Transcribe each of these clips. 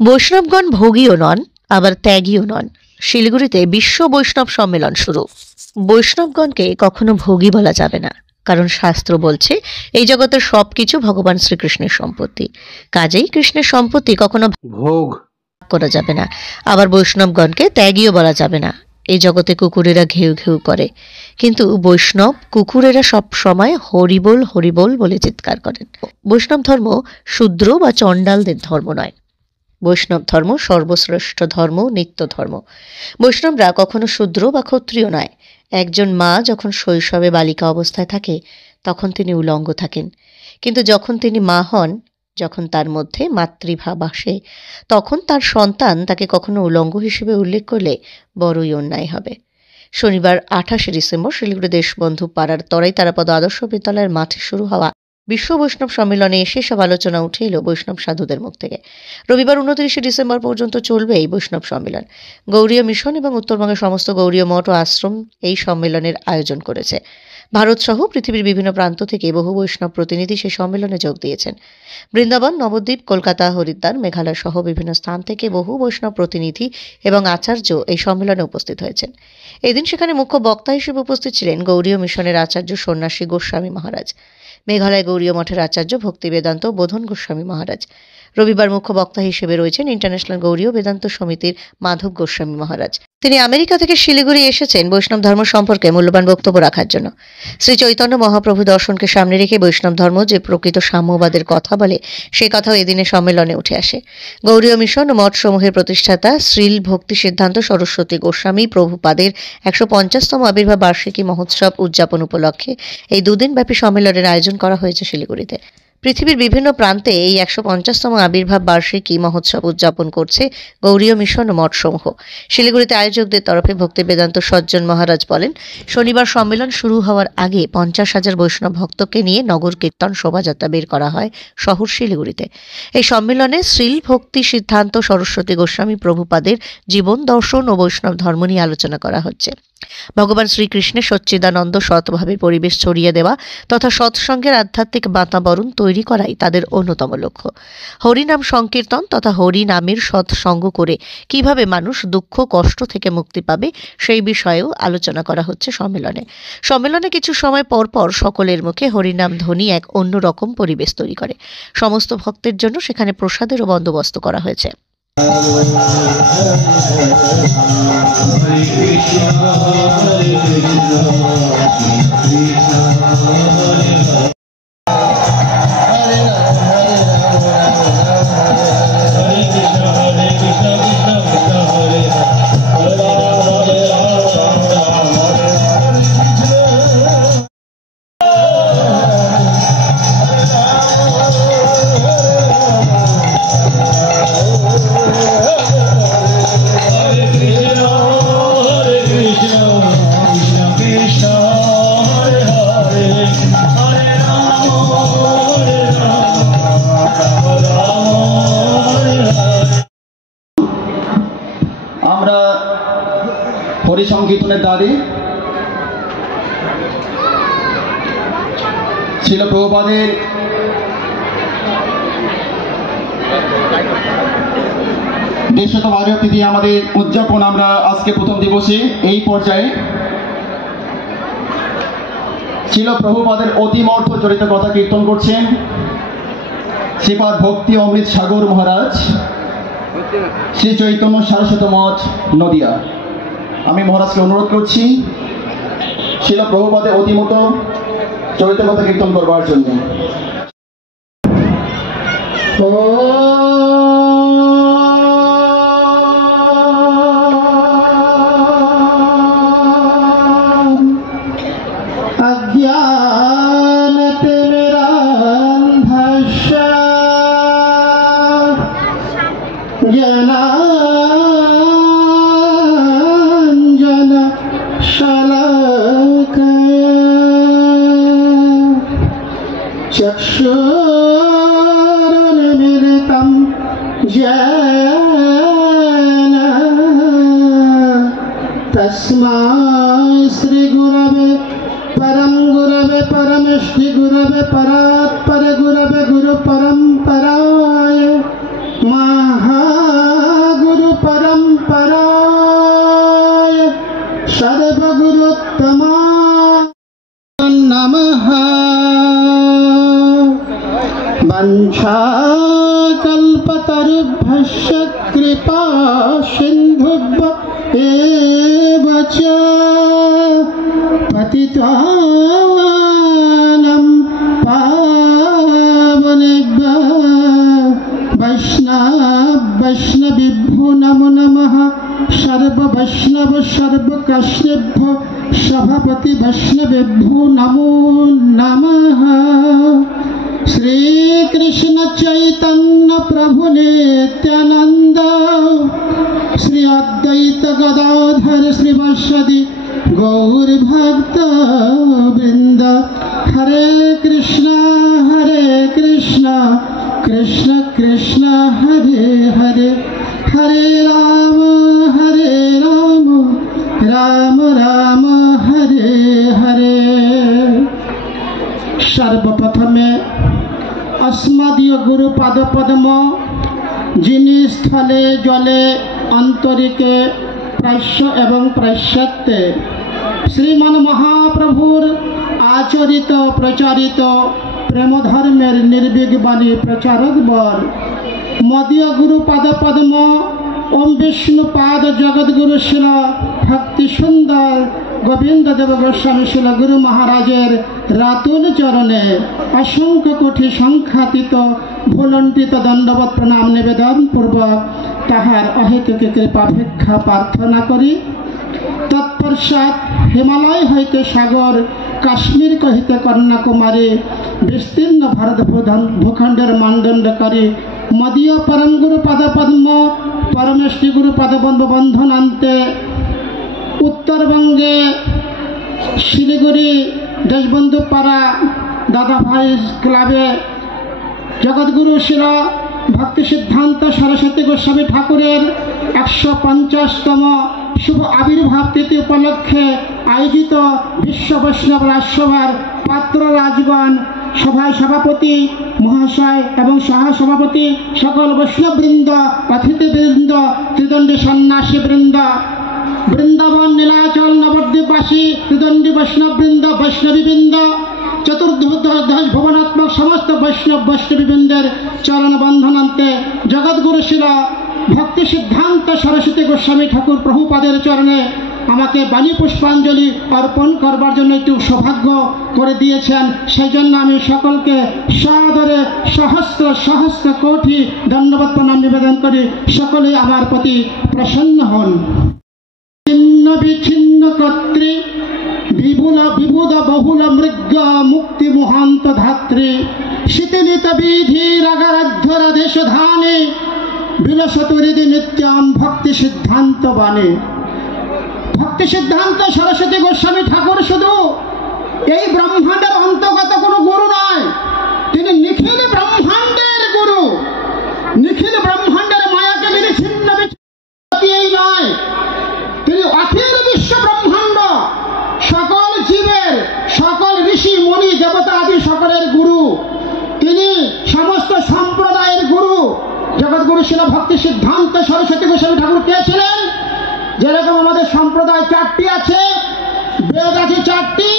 বৈষ্ণবগণ ভোগীও নন, আবার ত্যাগীও নন। শিলিগুড়িতে বিশ্ব বৈষ্ণব সম্মেলন শুরু। বৈষ্ণবগণকে কখনো ভোগী বলা যাবে না, কারণ শাস্ত্র বলছে এই জগতের সবকিছু ভগবান শ্রীকৃষ্ণের সম্পত্তি। কাজেই কৃষ্ণের সম্পত্তি কখনো ভোগ করা যাবে না। আবার বৈষ্ণবগণকে ত্যাগীও বলা যাবে না। এই জগতে কুকুরেরা ঘেউ ঘেউ করে, কিন্তু বৈষ্ণব কুকুরেরা সব সময় হরিবোল হরিবোল বলে চিৎকার করেন। বৈষ্ণব ধর্ম শূদ্র বা চণ্ডালদের ধর্ম নয়। বৈষ্ণব ধর্ম সর্বশ্রেষ্ঠ ধর্ম, নিত্য ধর্ম। বৈষ্ণবরা কখনো শূদ্র বা ক্ষত্রিয় নয়। একজন মা যখন শৈশবে বালিকা অবস্থায় থাকে তখন তিনি উলঙ্গ থাকেন, কিন্তু যখন তিনি মা হন, যখন তার মধ্যে মাতৃভাব আসে, তখন তার সন্তান তাকে কখনো উলঙ্গ হিসেবে উল্লেখ করলে বড়ই অন্যায় হবে। শনিবার 28 ডিসেম্বর শিলিগুড়ি দেশবন্ধু পাড়ার তরাই তারাপদ আদর্শ বিদ্যালয়ের মাঠে শুরু হওয়া বিশ্ব বৈষ্ণব সম্মেলনে সেসব আলোচনা উঠে এলো বৈষ্ণব সাধুদের মুখ থেকে। রবিবার 29 ডিসেম্বর পর্যন্ত চলবে এই বৈষ্ণব সম্মেলন। গৌড়ীয় মিশন এবং উত্তরবঙ্গের সমস্ত গৌড়ীয় মঠ ও আশ্রম এই সম্মেলনের আয়োজন করেছে। ভারত সহ পৃথিবীর বিভিন্ন প্রান্ত থেকে বহু বৈষ্ণব প্রতিনিধি সেই সম্মেলনে যোগ দিয়েছেন। বৃন্দাবন, নবদ্বীপ, কলকাতা, হরিদ্বার, মেঘালয় সহ বিভিন্ন স্থান থেকে বহু বৈষ্ণব প্রতিনিধি এবং আচার্য এই সম্মেলনে উপস্থিত হয়েছেন। এদিন সেখানে মুখ্য বক্তা হিসেবে উপস্থিত ছিলেন গৌড়ীয় মিশনের আচার্য সন্ন্যাসী গোস্বামী মহারাজ, মেঘালয় গৌড়ীয় মঠের আচার্য ভক্তি বেদান্ত বোধন গোস্বামী মহারাজ। রবিবার মুখ্য বক্তা হিসেবে রয়েছেন ইন্টারন্যাশনাল গৌড়ীয় বেদান্ত সমিতির মাধব গোস্বামী মহারাজ। তিনি আমেরিকা থেকে শিলিগুড়ি এসেছেন বৈষ্ণব ধর্ম সম্পর্কে মূল্যবান বক্তব্য রাখার জন্য। শ্রী চৈতন্য মহাপ্রভু দর্শনকে সামনে রেখে বৈষ্ণব ধর্ম যে প্রকৃত সাম্যবাদের কথা বলে, সেই কথাও এদিনের সম্মেলনে উঠে আসে। গৌড়ীয় মিশন ও মঠ সমূহের প্রতিষ্ঠাতা শ্রীল ভক্তি সিদ্ধান্ত সরস্বতী গোস্বামী প্রভুপাদের 150তম আবির্ভাব বার্ষিকী মহোৎসব উদযাপন উপলক্ষে এই দুদিনব্যাপী সম্মেলনের আয়োজন করা হয়েছে শিলিগুড়িতে। পৃথিবীর বিভিন্ন প্রান্তে এই 150তম আবির্ভাব বার্ষিকী মহোৎসব উদযাপন করছে গৌড়ীয় মিশন ও মঠসমূহ। শিলিগুড়িতে আয়োজকদের তরফে ভক্তি বেদান্ত সজ্জন মহারাজ বলেন, শনিবার সম্মেলন শুরু হওয়ার আগে 50,000 বৈষ্ণব ভক্তকে নিয়ে নগর কীর্তন শোভাযাত্রা বের করা হয় শহর শিলিগুড়িতে। এই সম্মেলনে শ্রীল ভক্তি সিদ্ধান্ত সরস্বতী গোস্বামী প্রভুপাদের জীবন দর্শন ও বৈষ্ণব ধর্ম নিয়ে আলোচনা করা হচ্ছে। ভগবান শ্রীকৃষ্ণের সচ্চিদানন্দ সৎভাবে পরিবেশ ছড়িয়ে দেওয়া তথা সৎসঙ্গের আধ্যাত্মিক বাতাবরণ তৈরি করাই তাদের অন্যতম লক্ষ্য। হরিনাম সংকীর্তন তথা হরিনামের সৎসঙ্গ করে কিভাবে মানুষ দুঃখ কষ্ট থেকে মুক্তি পাবে সেই বিষয়েও আলোচনা করা হচ্ছে সম্মেলনে কিছু সময় পর পর সকলের মুখে হরিনাম ধ্বনি এক অন্যরকম পরিবেশ তৈরি করে। সমস্ত ভক্তের জন্য সেখানে প্রসাদেরও বন্দোবস্ত করা হয়েছে। আমরা হরিসংকীর্তনের দ্বারে শ্রীল প্রভুপাদের দেড়শতম আবির্ভাব তিথি আমাদের উদযাপন আমরা আজকে প্রথম দিবসে এই পর্যায়ে শ্রীল প্রভুপাদের অতিমর্থ চরিত কথা কীর্তন করছেন শ্রীপাদ ভক্তি অমৃত সাগর মহারাজ, শ্রী চৈতন্য সারস্বত মঠ নদিয়া। আমি মহারাজকে অনুরোধ করছি শ্রীল প্রভুপাদের অতিমত চরিত কথা কীর্তন করবার জন্য। चक्षुरुन्मिलितं येन तस्मै श्री गुरवे परम गुरवे परमेष्टि गुरवे परात्पर गुरवे गुरु परंपराय महा गुरुभ्यश्च कृपा सिन्धुभ्य एव च पतितानां पावनेभ्यः वैष्णवेभ्यो नमो नमः। सर्व वैष्णव सर्व काश्यभ्यो सभापति वैष्णवेभ्यो नमो नमः। श्री कृष्ण चैतन्य प्रभु नित्यानंद श्री अद्वैत गदाधर श्रीवासदि गौर भक्त वृंद। हरे कृष्ण कृष्ण कृष्ण हरे हरे, हरे राम राम राम हरे हरे। सर्वप्रथमे अस्मदीय गुरु पाद पद्म जिनि स्थले जले अंतरिके प्राश्य एवं प्राश्यत्ते श्रीमान महाप्रभुर आचरित प्रचारित प्रेम धर्मेर निर्भीक बाणी प्रचारक बर मदीय गुरु पाद पद्म ओम विष्णु पाद जगत गुरु शिल भक्ति सुंदर गोविंद देव गोस्वामी शिल गुरु महाराजेर रातुल चरणे असंख्य कोटि संख्यातीत भुलंटित दंडवत प्रणाम निवेदन पूर्वक ताहार अहेतुक कृपा भिक्षा प्रार्थना करी। तत्पश्चात हिमालय हईते सागर काश्मीर कहिते कन्याकुमारी विस्तीर्ण भारत भूखंडेर मानदंडकारी मदीय परम गुरु पाद पद्म परमेष्टि गुरु पाद बंधनान्ते उत्तरबंगे शिलीगुड़ी देशबंधु पाड़ा दादा भाई क्लाबे जगतगुरु शिल भक्ति सिद्धांत सरस्वती गोस्वामी ठाकुरेर 150तम शुभ आविर्भाव तिथि उपलक्षे आयोजित विश्व वैष्णव राजसभार पात्र राजगण सभा सभापति महाशय एवं सह सभापति सकल वैष्णववृंद अतिथिवृंद त्रिदंडी सन्यासी वृंद वृंदावन नीलाचल नवद्वीपवासी त्रिदंडी वैष्णववृंद वैष्णवीवृंद चतुर्दश भुवनात्मक समस्त वैष्णवीवृंदेर चरण बंधनान्ते जगतगुरु शिल भक्ति सिद्धांत सरस्वती गोस्वामी ठाकुर प्रभुपादेर चरणे আমাকে বাণী পুষ্পাঞ্জলি অর্পণ করবার জন্য একটু সৌভাগ্য করে দিয়েছেন। সেই জন্য আমি সকলকে সাদরে সহস্র সহস্র কোটি ধন্যবাদ প্রণাম নিবেদন করি। সকলেই আমার প্রতি প্রসন্ন হন। ছিন্ন বিচ্ছিন্ন কর্ত্রী বিপুল বিবুধ বহুল মৃগ মুক্তি মহান্ত ধাত্রী শীতলিত বিধি রাগারাধ্য রাধেশ ধানে বিলসতুরিদি নিত্যম ভক্তি সিদ্ধান্ত বাণী। भक्ति सिद्धांत सरस्वती गोस्वामी ठाकुर शुधु এই ব্রহ্মাণ্ডের অন্তর্গত কোনো গুরু নয়, তিনি নিখিল ব্রহ্মাণ্ডের গুরু। নিখিল ব্রহ্মাণ্ডের মায়াকে তিনি ছিন্ন বিচ্ছিন্ন নয়, তিনি অখিল বিশ্ব ব্রহ্মাণ্ড সকল জীবের সকল ঋষি মুনি দেবতা আদি সকলের গুরু। তিনি সমস্ত সম্প্রদায়ের গুরু। জগৎগুরু শিল ভক্তি সিদ্ধান্ত সরস্বতী গোস্বামী ঠাকুর কে ছিলেন? যেরকম আমাদের সম্প্রদায় 4টি আছে, বেদ আছে 4টি,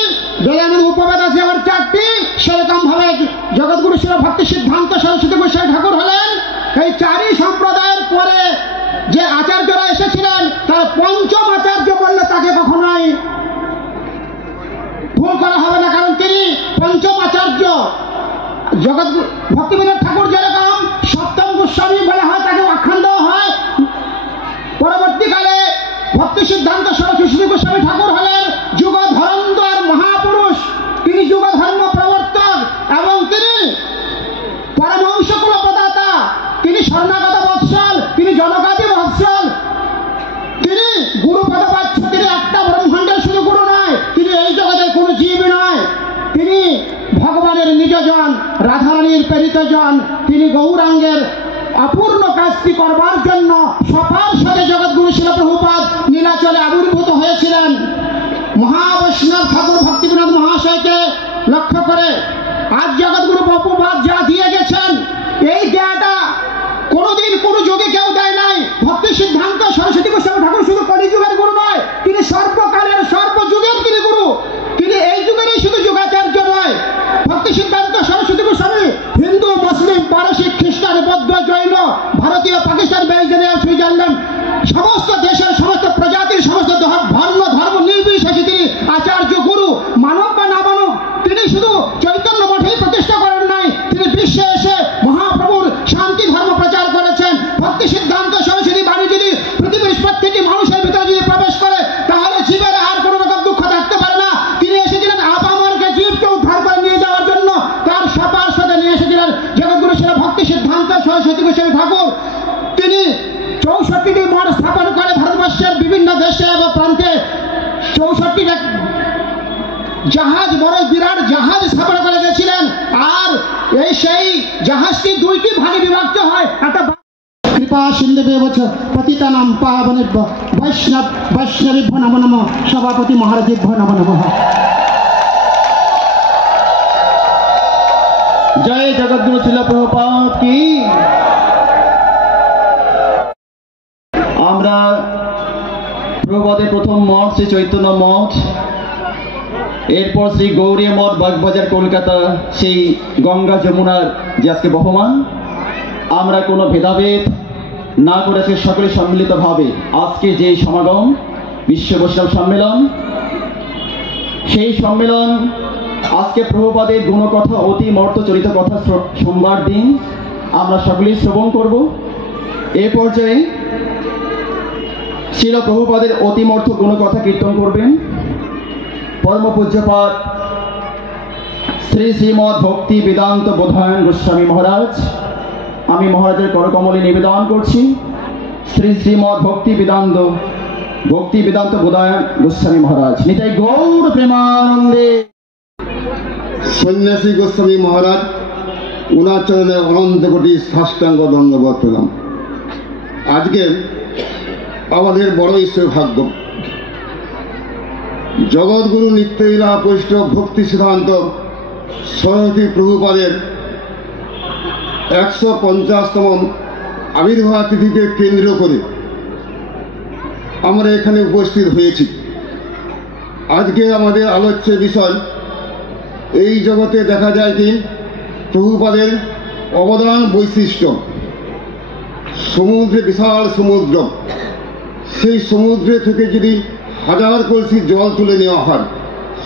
বেদের উপবেদ আছে আবার 4টি, সেরকম ভাবে জগৎগুরু শিল ভক্তি সিদ্ধান্ত সরস্বতী গোস্বামী ঠাকুর হলেন এই 4ই সম্প্রদায়ের পরে যে আচার্যরা এসেছিলেন তার পঞ্চম আচার্য বললে তাকে কখনোই ভুল করা হবে না, কারণ তিনি পঞ্চম আচার্য। জগৎ ভক্তিবিনোদ ঠাকুর যেরকম সপ্তম গোস্বামী বলা হয়, তাকে আখ্যান দেওয়া হয়। পরবর্তীকালে ভক্তি সিদ্ধান্ত সরস্বতী গোস্বামী ঠাকুর হলেন যুগ ধরন্ধর মহাপুরুষ। তিনি যুগ ধর্ম প্রবর্তক এবং তিনি পরমহংস কুল প্রদাতা, তিনি শরণাগত বৎসল, তিনি জনকাদি বৎসল, তিনি গুরু পদবাচ্য। তিনি একটা ব্রহ্মাণ্ডের শুধু গুরু নয়, তিনি এই জগতের কোনো জীব নয়, তিনি ভগবানের নিজজন, রাধারানীর প্রেরিত জন। তিনি গৌরাঙ্গের অপূর্ণ কাজটি করবার জন্য সবার সাথে জগৎগুরু শিল প্রভুপাদ নীলাচলে আবির্ভূত হয়েছিলেন। মহাবৈষ্ণব ঠাকুর ভক্তিবিনোদ মহাশয়কে লক্ষ্য করে আজ জগৎগুরু প্রভুপাদ যা দিয়ে গেছেন, এই দেয়াটা কোনোদিন কোনো যুগে কেউ দেয় নাই। ভক্তি সিদ্ধান্ত সরস্বতী গোস্বামী ঠাকুর শুধু কলিযুগের গুরু নয়, তিনি সর্বকালের সর্বযুগের তিনি গুরু। তিনি এই যুগেরই শুধু যুগাচার্য নয়। ভক্তি সিদ্ধান্ত সরস্বতী গোস্বামী হিন্দু মুসলিম পারসিক খ্রিস্টান বৌদ্ধ জৈন ভারতীয় জাহাজ, বড় বিরাট জাহাজ স্থাপন করে গেছিলেন। আর এই সেই জাহাজটি দুইটি ভাগে বিভক্ত হয়। একটা কৃপা সিন্ধবে বছ পতিতানাম পাবনেভ্য বৈষ্ণব বৈষ্ণবেভ্য নমো নমঃ সভাপতি মহারাজেভ্য নমো নমঃ। জয় জগদ্গুরু শিল প্রভুপাদ কি। আমরা প্রভুপাদের প্রথম মঠ শ্রী চৈতন্য মঠ, এরপর শ্রী গৌরী মঠ বাগবাজার কলকাতা, সেই গঙ্গা যমুনার যে আজকে বহমান, আমরা কোনো ভেদাভেদ না করে আজকে সকলে সম্মিলিতভাবে আজকে যে সমাগম বিশ্ব বৈষ্ণব সম্মেলন, সেই সম্মেলন আজকে প্রভুপাদের গুণকথা অতি মর্ত চরিত কথা সোমবার দিন আমরা সকলেই শ্রবণ করব। এ পর্যায়ে শিল প্রভুপাদের অতিমর্থ গুণকথা কীর্তন করবেন পরম পূজ্যপাদ শ্রী শ্রীমৎ ভক্তি বেদান্ত বোধায়ন গোস্বামী মহারাজ। আমি মহারাজের করকমলে নিবেদন করছি শ্রী শ্রীমৎ ভক্তি বেদান্ত বোধায়ন গোস্বামী মহারাজ। নিতাই গৌর প্রেমানন্দে। সন্ন্যাসী গোস্বামী মহারাজ, ওনার চরণে অনন্ত কোটি সাষ্টাঙ্গ দণ্ডবোধ পেলাম। আজকে আমাদের বড়ই সৌভাগ্য, জগৎগুরু নিত্যলীলা বৈষ্ণব ভক্তি সিদ্ধান্ত সরস্বতী প্রভুপাদের 150তম আবির্ভাব তিথিকে কেন্দ্র করে আমরা এখানে উপস্থিত হয়েছি। আজকে আমাদের আলোচ্য বিষয়, এই জগতে দেখা যায় কি প্রভুপাদের অবদান বৈশিষ্ট্য। সমুদ্রে, বিশাল সমুদ্র, সেই সমুদ্রে থেকে যদি 1000 কলসি জল তুলে নেওয়া হয়,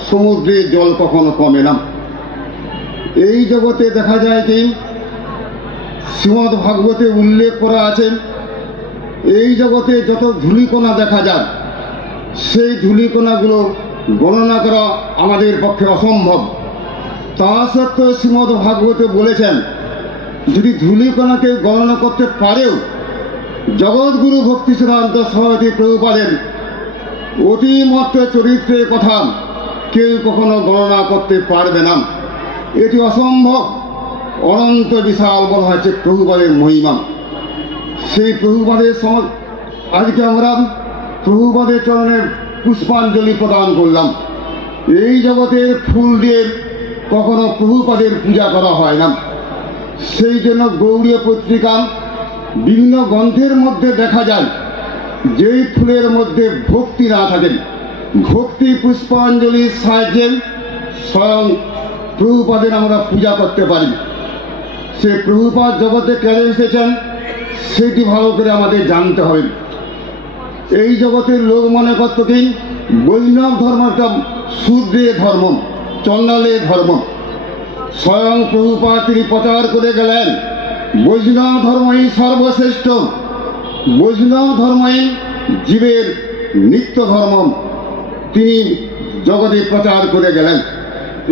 সমুদ্রে জল কখনো কমে না। এই জগতে দেখা যায় কি শ্রীমদ্ ভাগবতে উল্লেখ করা আছে, এই জগতে যত ধূলিকণা দেখা যায়, সেই ধূলিকণাগুলো গণনা করা আমাদের পক্ষে অসম্ভব। তা সত্ত্বেও শ্রীমদ্ ভাগবতে বলেছেন, যদি ধূলিকণাকে গণনা করতে পারেও জগৎগুরু ভক্তি সিদ্ধান্ত সরস্বতী প্রভুপাদের অতিমত্ত চরিত্রের কথা কেউ কখনো গণনা করতে পারবে না। এটি অসম্ভব। অনন্ত বিশাল বলা হচ্ছে প্রভুপাদের মহিমা। সেই প্রভুপাদের আজকে আমরা প্রভুপাদের চরণে পুষ্পাঞ্জলি প্রদান করলাম। এই জগতের ফুল দিয়ে কখনো প্রভুপাদের পূজা করা হয় না। সেই জন্য গৌড়ীয় পত্রিকা বিভিন্ন গ্রন্থের মধ্যে দেখা যায়, যেই ফুলের মধ্যে ভক্তি না থাকেন, ভক্তি পুষ্পাঞ্জলির সাহায্যে স্বয়ং প্রভুপাদের আমরা পূজা করতে পারি। সে প্রভুপাদ জগতে কেন এসেছেন সেটি ভালো করে আমাদের জানতে হবে। এই জগতের লোক মনে করত কি বৈষ্ণব ধর্ম একটা শূদ্রের ধর্ম, চণ্ডালের ধর্ম। স্বয়ং প্রভুপাদ তিনি প্রচার করে গেলেন, বৈষ্ণব ধর্মই সর্বশ্রেষ্ঠ, বৈষ্ণব ধর্মই জীবের নিত্য ধর্ম। তিনি জগতে প্রচার করে গেলেন।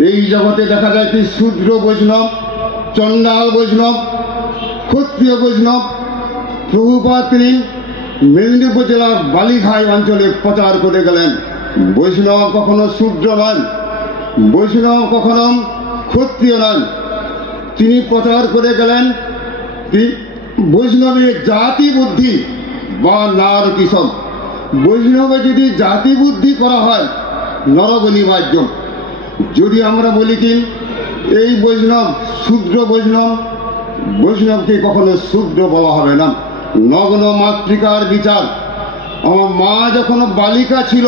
এই জগতে দেখা যায় কি শূদ্র বৈষ্ণব, চণ্ডাল বৈষ্ণব, ক্ষত্রিয় বৈষ্ণব। প্রভুপাদ তিনি মেদিনীপুর জেলার বালিঘাই অঞ্চলে প্রচার করে গেলেন, বৈষ্ণব কখনো শূদ্র নয়, বৈষ্ণব কখনো ক্ষত্রিয় নয়। তিনি প্রচার করে গেলেন বৈষ্ণবের জাতি বুদ্ধি বা নার কিসব। বৈষ্ণবে যদি জাতি বুদ্ধি করা হয় নরবলিবাজ্য। যদি আমরা বলি কি এই বৈষ্ণব শূদ্র বৈষ্ণব, বৈষ্ণবকে কখনো শূদ্র বলা হবে না। নগ্ন মাতৃকার বিচার। আমার মা যখন বালিকা ছিল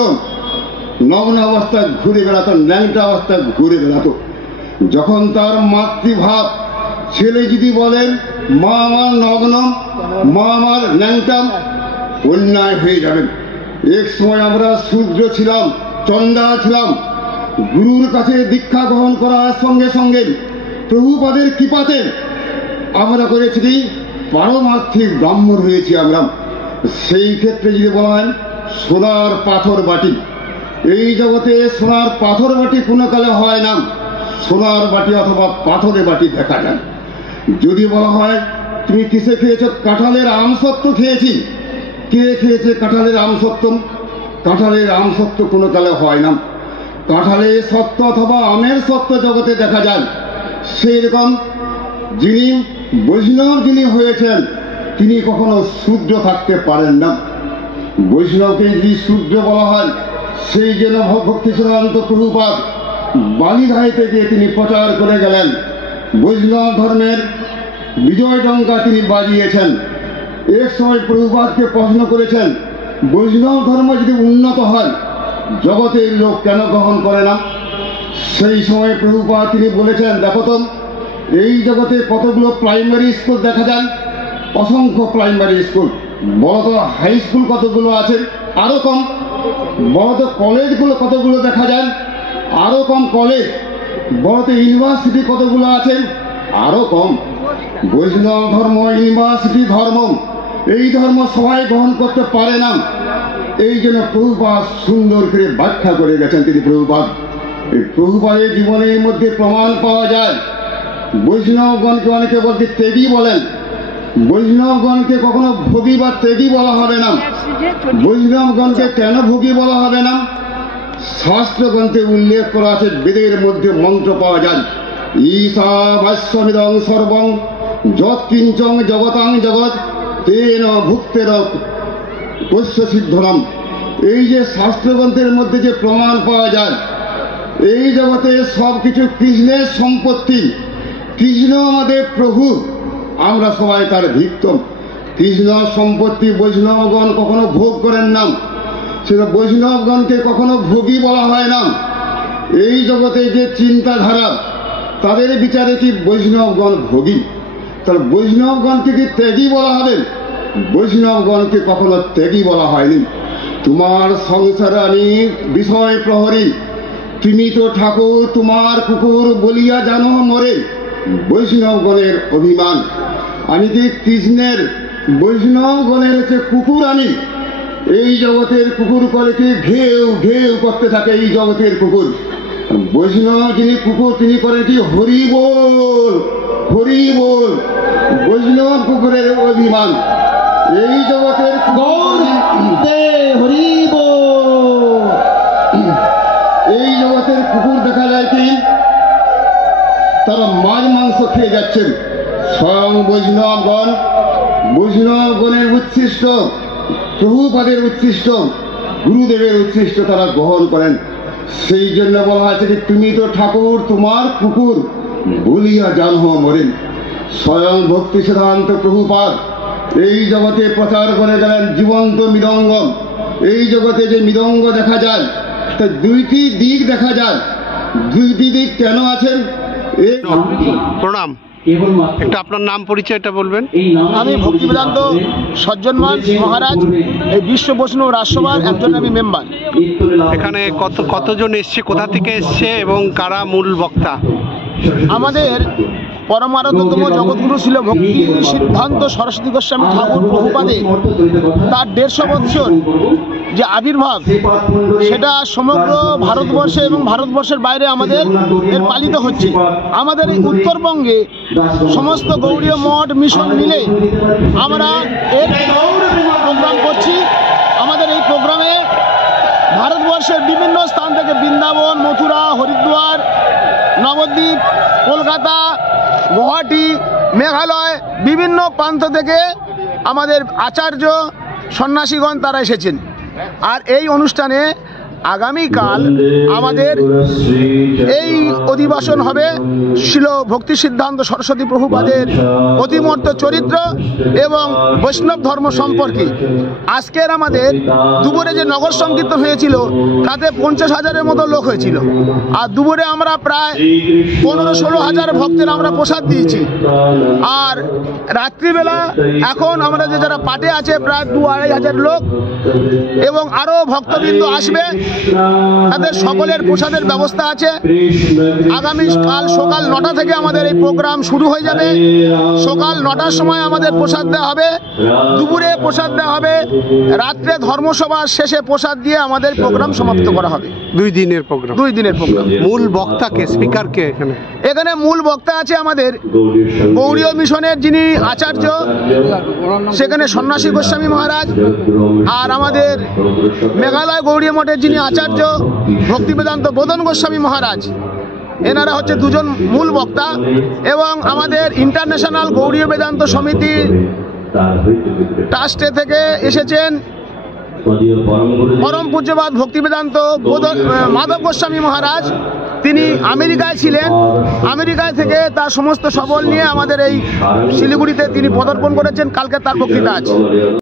নগ্ন অবস্থায় ঘুরে বেড়াতো, ন্যাংটা অবস্থায় ঘুরে বেড়াতো। যখন তার মাতৃভাব, ছেলে যদি বলেন মা আমার নগ্ন, মা আমার ন্যাংটা, অন্যায় হয়ে যাবে। এক সময় আমরা শূদ্র ছিলাম, চণ্ডাল ছিলাম। গুরুর কাছে দীক্ষা গ্রহণ করার সঙ্গে সঙ্গে প্রভুপাদের কৃপাতে আমরা করেছি কি পারমার্থিক ব্রাহ্মণ হয়েছি আমরা। সেই ক্ষেত্রে যদি বলা হয় সোনার পাথর বাটি, এই জগতে সোনার পাথর বাটি কোনো কালে হয় না, সোনার বাটি অথবা পাথরের বাটি দেখা যায়। যদি বলা হয় তুমি কিসে খেয়েছ, কাঁঠালের আমসত্ব খেয়েছি, কে খেয়েছে কাঁঠালের আমসত্ব? কাঁঠালের আমসত্ব কোনো কালে হয় না। কাঁঠালের সত্য অথবা আমের সত্য জগতে দেখা যায়, সেই রকম যিনি বৈষ্ণব যিনি হয়েছেন তিনি কখনো শূদ্র থাকতে পারেন না। বৈষ্ণবকে যদি শূদ্র বলা হয়, সেই জন্য ভক্তিসিদ্ধান্ত প্রভুপাদ বালিধাই থেকে তিনি প্রচার করে গেলেন, বৈষ্ণব ধর্মের বিজয় ডঙ্কা তিনি বাজিয়েছেন। এক সময় প্রভুপাদকে প্রশ্ন করেছেন, বৈষ্ণব ধর্ম যদি উন্নত হয় জগতের লোক কেন গ্রহণ করে না? সেই সময় প্রভুপাদ তিনি বলেছেন, দেখো তো এই জগতে কতগুলো প্রাইমারি স্কুল দেখা যায়, অসংখ্য প্রাইমারি স্কুল। বড় তো হাই স্কুল কতগুলো আছে, আরো কম। বড় তো কলেজগুলো কতগুলো দেখা যায়, আরো কম কলেজ। বড় তো ইউনিভার্সিটি কতগুলো আছে, আরো কম। বৈষ্ণব ধর্ম ইউনিভার্সিটি ধর্ম, এই ধর্ম সবাই গ্রহণ করতে পারে না। এই জন্য প্রভুপাদ সুন্দর করে ব্যাখ্যা করে গেছেন তিনি। প্রভুপাদ এই প্রভুপাদের জীবনের মধ্যে প্রমাণ পাওয়া যায়। বৈষ্ণবগণকে অনেকে বলতে ত্যাগী বলেন, বৈষ্ণবগণকে কখনো ভোগী বা ত্যাগী বলা হবে না। বৈষ্ণবগণকে কেন ভোগী বলা হবে না? শাস্ত্রগ্রন্থে উল্লেখ করা আছে, বেদের মধ্যে মন্ত্র পাওয়া যায়, ঈশাবাস্যমিদং সর্বং যৎকিঞ্চং জগতাং জগৎ তেন ভুক্তের পশ্য সিদ্ধনম। এই যে শাস্ত্রগ্রন্থের মধ্যে যে প্রমাণ পাওয়া যায়, এই জগতে সব কিছু কৃষ্ণের সম্পত্তি। কৃষ্ণ আমাদের প্রভু, আমরা সবাই তার ভিক্তম। কৃষ্ণ সম্পত্তি বৈষ্ণবগণ কখনো ভোগ করেন না, সেটা বৈষ্ণবগণকে কখনো ভোগী বলা হয় না। এই জগতে যে চিন্তাধারা, তাদের বিচারে কি বৈষ্ণবগণ ভোগী? তাহলে বৈষ্ণবগণকে কি ত্যাগী বলা হবে? বৈষ্ণবগণকে কখনো ত্যাগী বলা হয়নি। তোমার সংসারে আমি বিষয় প্রহরী, তুমি তো ঠাকুর তোমার কুকুর বলিয়া জানো মরে। বৈষ্ণবগণের অভিমান, আমি কি কৃষ্ণের? বৈষ্ণবগণের হচ্ছে কুকুর আমি। এই জগতের কুকুর করে কি ঘেউ ঘেউ করতে থাকে এই জগতের কুকুর। বৈষ্ণব যিনি কুকুর তিনি করেন কি হরি বল হরি বল। বৈষ্ণব কুকুরের অভিমান। এই জগতের হরি বল। এই জগতের কুকুর দেখা যায় কি তারা মাছ মাংস খেয়ে যাচ্ছেন। স্বয়ং বৈষ্ণবগণের উচ্ছিষ্ট, প্রভুপাদের উচ্ছিষ্ট, গুরুদেবের উচ্ছিষ্ট তারা গ্রহণ করেন। সেই জন্য বলা হয়েছে যে তুমি তো ঠাকুর তোমার কুকুর বলিয়া জানহ মরেন। স্বয়ং ভক্তি সিদ্ধান্ত প্রভুপাদ এই জগতে প্রচার করে গেলেন জীবন্ত মৃদঙ্গ। এই জগতে যে মৃদঙ্গ দেখা যায় তা দুইটি দিক দেখা যায়। দুইটি দিক কেন আছেন? প্রণাম, একটা আপনার নাম পরিচয়টা বলবেন। আমি ভক্তিবেদান্ত সজ্জনমান মহারাজ, এই বিশ্ব বৈষ্ণব রাজসভার একজন আমি মেম্বার। এখানে কতজন এসছে, কোথা থেকে এসছে এবং কারা মূল বক্তা? আমাদের পরমারাধ্যতম জগৎগুরু ছিল ভক্তি সিদ্ধান্ত সরস্বতী গোস্বামী ঠাকুর প্রভুপাদে তার 150 বৎসর যে আবির্ভাব, সেটা সমগ্র ভারতবর্ষে এবং ভারতবর্ষের বাইরে আমাদের এর পালিত হচ্ছে। আমাদের এই উত্তরবঙ্গে সমস্ত গৌড়ীয় মঠ মিশন মিলে আমরা এর প্রোগ্রাম করছি। আমাদের এই প্রোগ্রামে ভারতবর্ষের বিভিন্ন স্থান থেকে বৃন্দাবন, মথুরা, হরিদ্বার, নবদ্বীপ, কলকাতা, গুয়াহাটি, মেঘালয়, বিভিন্ন প্রান্ত থেকে আমাদের আচার্য সন্ন্যাসীগণ তারা এসেছেন। আর এই অনুষ্ঠানে আগামীকাল আমাদের এই অধিবেশন হবে শিল ভক্তি সিদ্ধান্ত সরস্বতী প্রভুপাদের অতিমূর্ত চরিত্র এবং বৈষ্ণব ধর্ম সম্পর্কে। আজকের আমাদের দুপুরে যে নগর সংকীর্তন হয়েছিল তাতে 50,000-এর মতো লোক হয়েছিল। আর দুপুরে আমরা প্রায় 15-16 হাজার ভক্তের আমরা প্রসাদ দিয়েছি। আর রাত্রিবেলা এখন আমরা যে যারা পাটে আছে প্রায় 2-2.5 হাজার লোক এবং আরও ভক্তবৃন্দ আসবে, তাদের সকলের প্রসাদের ব্যবস্থা আছে। আগামীকাল সকাল 9টা থেকে আমাদের এই প্রোগ্রাম শুরু হয়ে যাবে। সকাল 9টার সময় আমাদের প্রসাদ দেওয়া হবে, দুপুরে প্রসাদ দেওয়া হবে, রাত্রে ধর্মসভার শেষে প্রসাদ দিয়ে আমাদের প্রোগ্রাম সমাপ্ত করা হবে। 2 দিনের প্রোগ্রাম। মূল বক্তাকে, স্পিকারকে এখানে মূল বক্তা আছে আমাদের গৌড়ীয় মিশনের যিনি আচার্য, সেখানে সন্ন্যাসী গোস্বামী মহারাজ। আর আমাদের মেঘালয় গৌড়ীয় মঠের যিনি আচার্য ভক্তিবেদান্ত বোধন গোস্বামী মহারাজ, এনারা হচ্ছে দুজন মূল বক্তা, এবং আমাদের ইন্টারন্যাশনাল গৌড়ীয় বেদান্ত সমিতি ট্রাস্টে থেকে এসেছেন পরম পূজ্যপাদ ভক্তিবেদান্ত মাধব গোস্বামী মহারাজ। তিনি আমেরিকায় ছিলেন, আমেরিকায় থেকে তার সমস্ত সবল নিয়ে আমাদের এই শিলিগুড়িতে তিনি পদার্পণ করেছেন। কালকে তার বক্তৃতা আছে।